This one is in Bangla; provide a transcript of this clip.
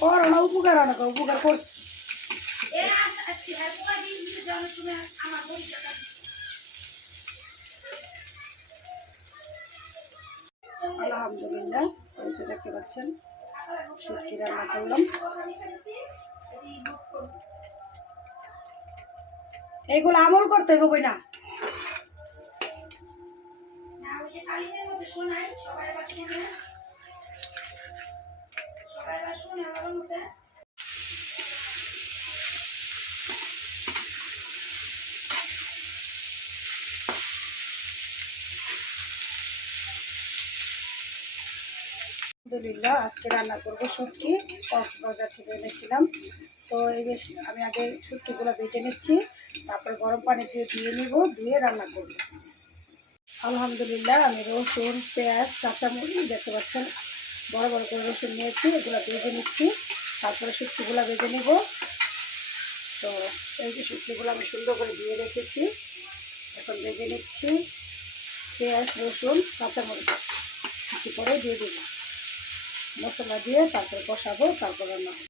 করো না উপকার অনেক উপকার করছি। আলহামদুলিল্লাহ বাড়িতে দেখতে পাচ্ছেন, শুটকি এইগুলো আমল করতে হবে না। আলহামদুলিল্লাহ, আজকে রান্না করব শুটকি কক্সবাজার থেকে এনেছিলাম। তো এই যে আমি আগে শুটকিগুলো বেজে নিচ্ছি, তারপরে গরম পানি দিয়ে দিয়ে নিব দিয়ে রান্না করব। আলহামদুলিল্লাহ, আমি রসুন, পেঁয়াজ, কাঁচামরিচ, দেখতে পাচ্ছেন, বড় বড় করে রসুন নিয়েছি, এগুলো ভেজে নিচ্ছি, তারপরে শুক্তিগুলো ভেজে নিব তো এই যে শুটকিগুলো আমি সুন্দর করে দিয়ে রেখেছি, এখন ভেজে নিচ্ছি, পেঁয়াজ, রসুন, কাঁচামরিচ কিছু করে দিয়ে দিব মশলা দিয়ে তারপরে কষাবো, তারপরে রান্না।